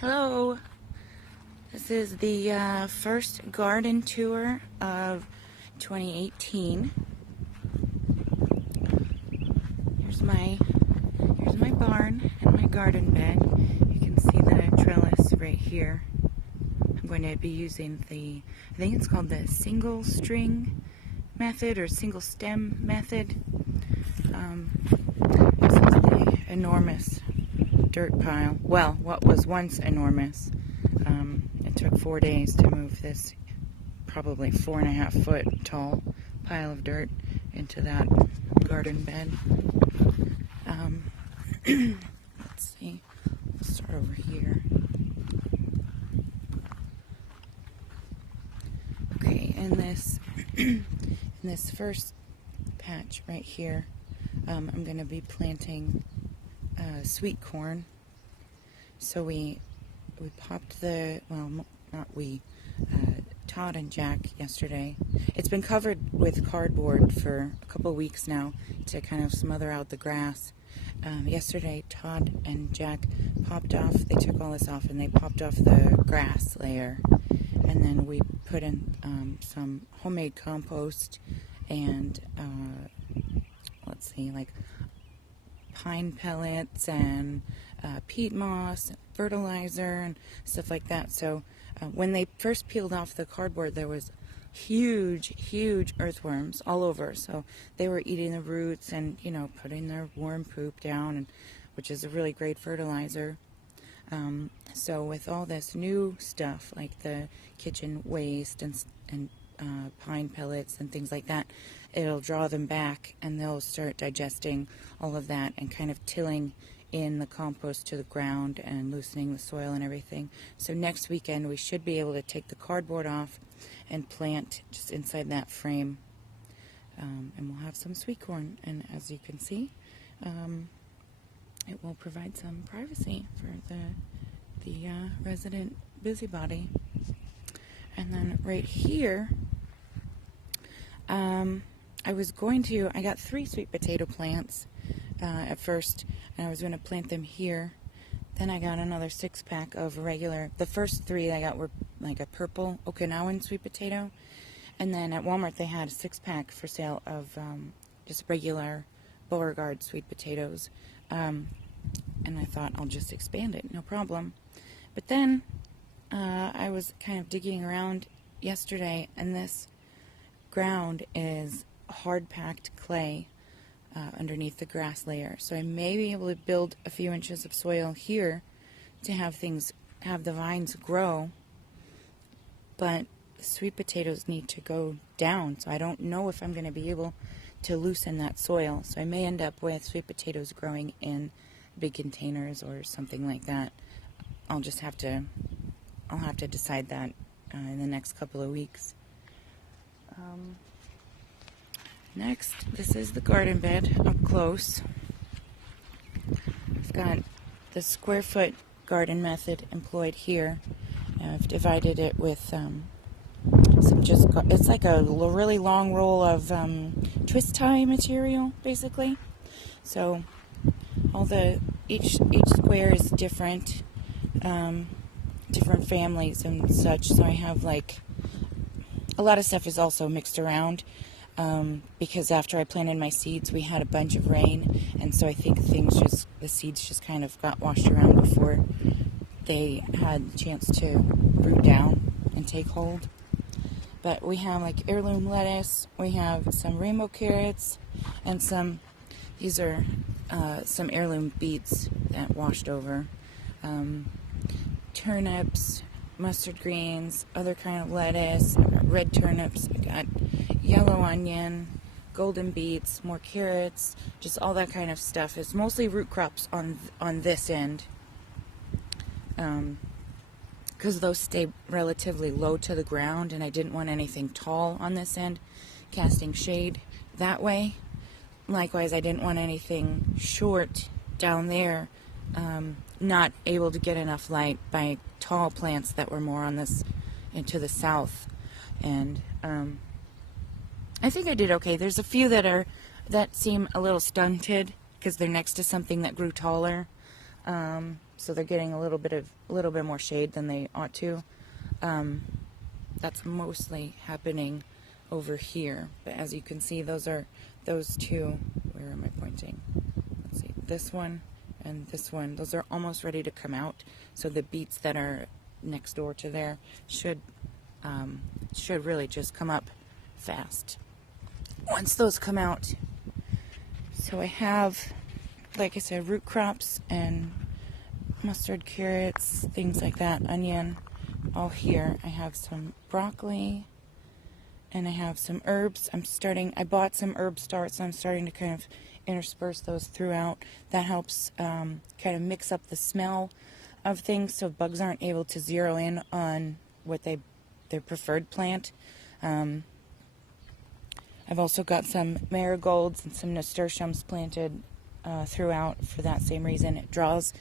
Hello, this is the first garden tour of 2018. Here's my barn and my garden bed. You can see the trellis right here. I'm going to be using I think it's called the single string method or single stem method. This is the enormous dirt pile. Well, what was once enormous. It took 4 days to move this probably 4.5 foot tall pile of dirt into that garden bed. Let's see. Let's start over here. Okay, in this first patch right here, I'm going to be planting sweet corn. So we popped Todd and Jack yesterday. It's been covered with cardboard for a couple weeks now to kind of smother out the grass. Yesterday, Todd and Jack they took all this off and they popped off the grass layer. And then we put in some homemade compost and, like pine pellets and peat moss, fertilizer, and stuff like that. So when they first peeled off the cardboard, there was huge earthworms all over. So they were eating the roots and, putting their worm poop down, and which is a really great fertilizer. So with all this new stuff, like the kitchen waste and pine pellets and things like that, it'll draw them back and they'll start digesting all of that and kind of tilling in the compost to the ground and loosening the soil and everything. So next weekend we should be able to take the cardboard off and plant just inside that frame. And we'll have some sweet corn, and as you can see, it will provide some privacy for the resident busybody. And then right here, I got 3 sweet potato plants at first, and I was going to plant them here. Then I got another 6-pack of the first 3 I got were like a purple Okinawan sweet potato. And then at Walmart they had a 6-pack for sale of just regular Beauregard sweet potatoes. And I thought I'll just expand it, no problem. But then I was kind of digging around yesterday, and this ground is hard-packed clay underneath the grass layer. So I may be able to build a few inches of soil here to have the vines grow, but the sweet potatoes need to go down, so I don't know if I'm going to be able to loosen that soil. So I may end up with sweet potatoes growing in big containers or something like that. I'll have to decide that in the next couple of weeks. Next, this is the garden bed up close. I've got the square foot garden method employed here. I've divided it with it's like a really long roll of twist tie material, basically. So each square is different families and such. So I have a lot of stuff is also mixed around because after I planted my seeds, we had a bunch of rain, and so I think the seeds just kind of got washed around before they had the chance to root down and take hold. But we have heirloom lettuce, we have some rainbow carrots, and these are some heirloom beets that washed over, turnips, mustard greens, other kind of lettuce. I got red turnips, I got yellow onion, golden beets, more carrots, just all that kind of stuff. It's mostly root crops on this end, because those stay relatively low to the ground, and I didn't want anything tall on this end casting shade that way. Likewise, I didn't want anything short down there not able to get enough light by tall plants that were more into the south. And I think I did okay. There's a few that seem a little stunted because they're next to something that grew taller. So they're getting a little bit more shade than they ought to. That's mostly happening over here. But as you can see, those two. Where am I pointing? Let's see, this one and this one. Those are almost ready to come out. So the beets that are next door to there should really just come up fast once those come out. So I have, like I said, root crops and mustard, carrots, things like that, onion, all here. I have some broccoli and I have some herbs. I bought some herb starts, so I'm starting to kind of intersperse those throughout. That helps kind of mix up the smell of things so bugs aren't able to zero in on what their preferred plant. I've also got some marigolds and some nasturtiums planted throughout for that same reason. It draws